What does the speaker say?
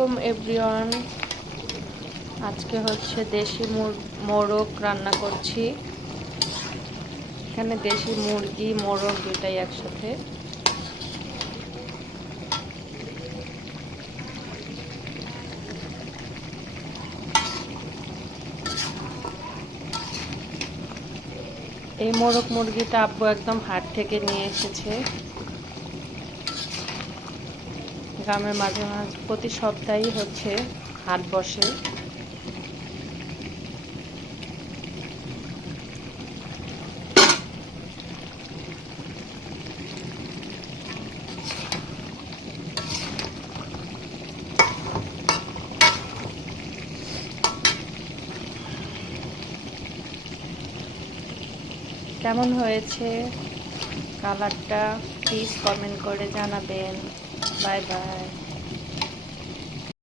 আলাইকুম এভরিওয়ান। আজকে হচ্ছে দেশি মোরগ রান্না করছি। এখানে দেশি মুরগি মোরগ দুটাই একসাথে। এই মোরগ মুরগিটা আব্বু একদম হাট থেকে নিয়ে এসেছে। গ্রামের মাঝে মাঝে প্রতি সপ্তাহেই হচ্ছে হাট বসে। কেমন হয়েছে কালারটা প্লিজ কমেন্ট করে জানাবেন। Bye bye.